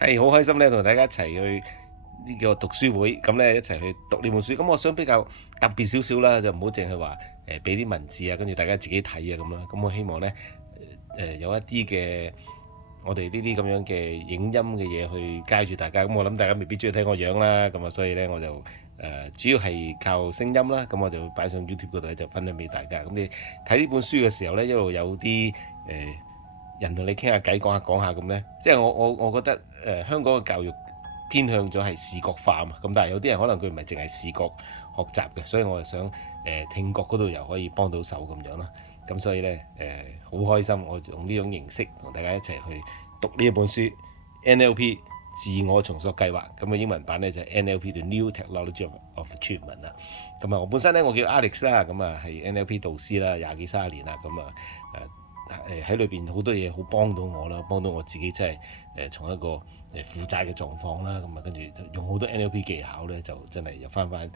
係好開心咧，同大家一齊去呢個讀書會，咁咧一齊去讀呢本書。咁我想比較特別少少啦，就唔好淨係話俾啲文字啊，跟住大家自己睇啊咁啦。咁我希望咧有一啲嘅我哋呢啲咁樣嘅影音嘅嘢去街住大家。咁我諗大家未必中意睇我樣啦，咁啊所以咧我就主要係靠聲音啦。咁我就擺上 YouTube 嗰度咧就分享俾大家。咁你睇呢本書嘅時候咧，一路有啲人同你傾下偈，講下咁呢，即係我覺得香港嘅教育偏向咗係視覺化嘛，咁但係有啲人可能佢唔係淨係視覺學習嘅，所以我就想聽覺嗰度又可以幫到手咁樣啦。咁所以呢，好開心，我用呢種形式同大家一齊去讀呢一本書 NLP 自我重塑計劃，咁嘅英文版呢，就係 NLP The New Technology of Achievement 啦。咁啊，我本身呢，我叫 Alex 啦，咁啊係 NLP 導師啦，20幾30年啦，咁啊喺裏邊好多嘢好幫到我啦，幫到我自己真係從一個負債嘅狀況啦，咁啊跟住用好多 NLP 技巧咧，就真係又翻翻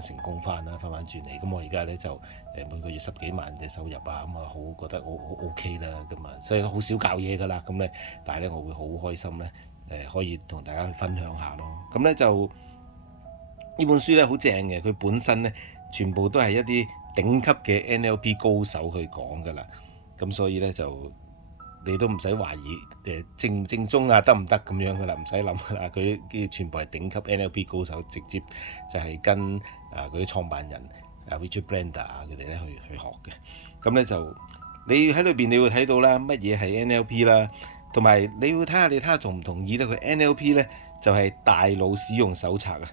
成功翻啦，翻轉嚟。咁我而家咧就每個月10幾萬嘅收入啊，咁啊覺得好 OK 啦，咁啊所以好少教嘢噶啦，咁咧但係咧我會好開心咧可以同大家去分享下咯。咁咧就呢本書咧好正嘅，佢本身咧全部都係一啲頂級嘅 NLP 高手去講㗎啦，咁所以咧就你都唔使懷疑正宗啊得唔得咁樣㗎啦，唔使諗㗎啦，佢全部係頂級 NLP 高手，直接就係跟嗰啲創辦人Richard Bandler 佢哋咧去學嘅。咁咧就你喺裏邊你會睇到啦，乜嘢係 NLP 啦，同埋你會睇下同唔同意咧？佢 NLP 咧就係大腦使用手冊啊。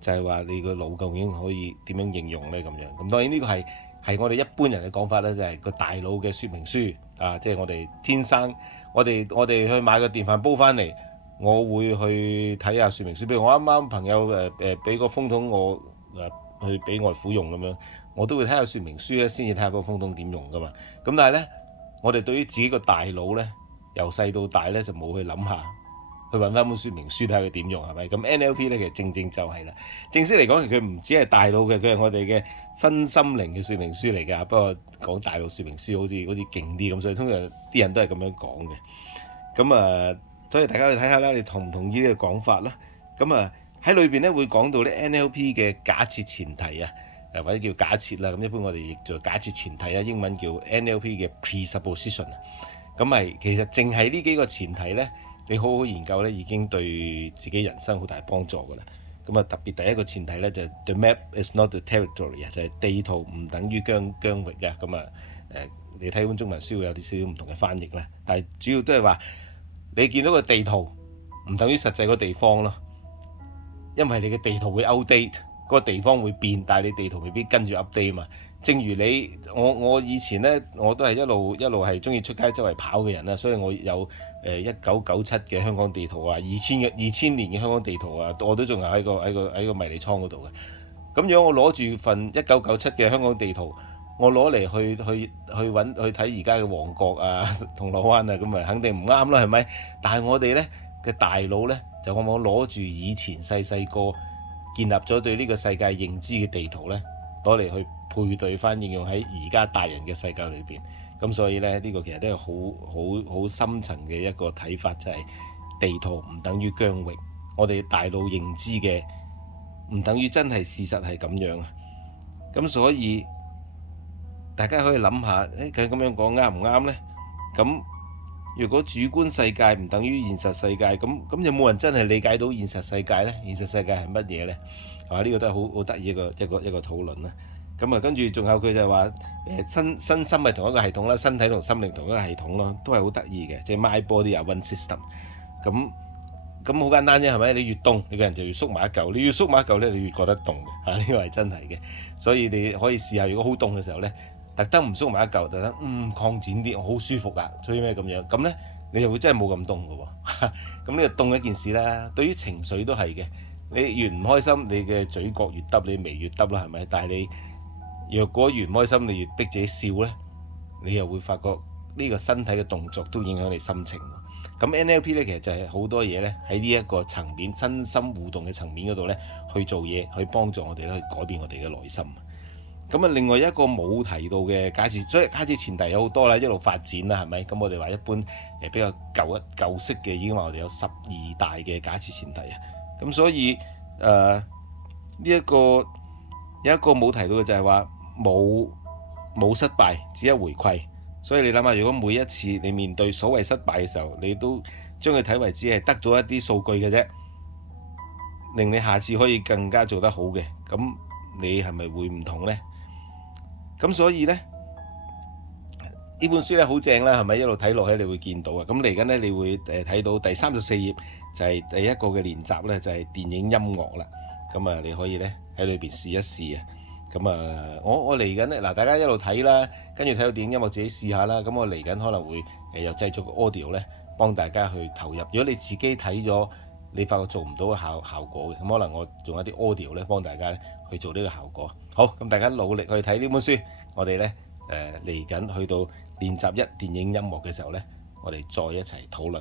就係話你個腦究竟可以點樣應用呢？咁樣。咁當然呢個係我哋一般人嘅講法咧，就係個大腦嘅說明書啊，即係我哋天生，我哋去買個電飯煲翻嚟，我會去睇下說明書。譬如我啱啱朋友俾個風筒我去俾外父用咁樣，我都會睇下說明書咧，先至睇下個風筒點用噶嘛。咁但係咧，我哋對於自己個大腦咧，由細到大咧就冇去諗下。去揾翻本說明書睇下佢點用係咪？咁 NLP 咧其實正就係啦。正式嚟講，佢唔止係大腦嘅，佢係我哋嘅身心靈嘅說明書嚟㗎。不過講大腦說明書好似勁啲咁，所以通常啲人都係咁樣講嘅。咁啊，所以大家去睇下啦，你同唔同意呢個講法啦？咁啊喺裏邊咧會講到咧 NLP 嘅假設前提啊，或者叫假設啦。咁一般我哋譯做假設前提啊，英文叫 NLP 嘅 presupposition 啊。咁係其實淨係呢幾個前提咧。你好好研究咧，已經對自己人生好大幫助㗎啦。咁啊，特別第一個前提咧就係 The map is not the territory 啊，就係地圖唔等於疆域啊。咁啊你睇本中文書會有啲少少唔同嘅翻譯啦，但係主要都係話你見到個地圖唔等於實際個地方咯，因為你嘅地圖會 outdate，個地方會變，但係你地圖未必跟住 update 嘛。正如我以前咧，我都係一路係中意出街周圍跑嘅人啦，所以我有1997嘅香港地圖啊，2000年嘅香港地圖啊，我都仲係喺個迷你倉嗰度嘅。咁如果我攞住份1997嘅香港地圖，我攞嚟去睇而家嘅旺角啊、銅鑼灣啊，咁咪肯定唔啱啦，係咪？但係我哋咧嘅大腦咧，就往往攞住以前細個建立咗對呢個世界認知嘅地圖咧，攞嚟去配對翻應用喺而家大人嘅世界裏邊。咁所以咧，呢個其實都係好深層嘅一個睇法，就係地圖唔等於疆域，我哋大腦認知嘅唔等於真係事實係咁樣啊。咁所以大家可以諗下，佢咁樣講啱唔啱呢？咁如果主觀世界唔等於現實世界，咁有冇人真係理解到現實世界呢？現實世界係乜嘢呢？係嘛？呢個都係好得意一個討論啦。咁啊，跟住仲有佢就係話身心係同一個系統啦，身體同心靈同一個系統咯，都係好得意嘅，即係 My Body is One System。咁好簡單啫，係咪？你越凍，你個人就越縮埋一嚿；你越縮埋一嚿咧，你越覺得凍嘅。呢個係真係嘅。所以你可以試下，如果好凍嘅時候咧，特登唔縮埋一嚿，特登擴展啲，好舒服啊，所以咩咁樣？咁咧你又會真係冇咁凍嘅喎。咁呢個凍一件事啦，對於情緒都係嘅。你越唔開心，你嘅嘴角越耷，你眉越耷啦，係咪？但係你若果越唔開心，你越逼自己笑咧，你又會發覺呢個身體嘅動作都影響你心情。咁 NLP 咧其實就係好多嘢咧喺呢一個層面，身心互動嘅層面嗰度咧去做嘢，去幫助我哋咧去改變我哋嘅內心。咁啊，另外一個冇提到嘅假設，所以假設前提有好多啦，一路發展啦，係咪？咁我哋話一般比較舊式嘅已經話我哋有12大嘅假設前提啊。咁所以呢一個有一個冇提到嘅就係話冇失敗，只有回饋。所以你諗下，如果每一次你面對所謂失敗嘅時候，你都將佢睇為只係得到一啲數據嘅啫，令你下次可以更加做得好嘅，咁你係咪會唔同呢？咁所以呢，呢本書咧好正啦，係咪一路睇落去你會見到啊？咁嚟緊咧，你會睇到第34頁就係第一個嘅練習咧，就係電影音樂啦。咁啊，你可以咧喺裏邊試一試啊。咁啊，我嚟緊咧嗱，大家一路睇啦，跟住睇到電影音樂自己試下啦。咁我嚟緊可能會又製作個 audio 咧，幫大家去投入。如果你自己睇咗，你發覺做唔到個效果嘅，咁可能我用一啲 audio 咧幫大家咧去做呢個效果。好，咁大家努力去睇呢本書，我哋咧嚟緊去到練習1電影音樂嘅時候咧，我哋再一齊討論。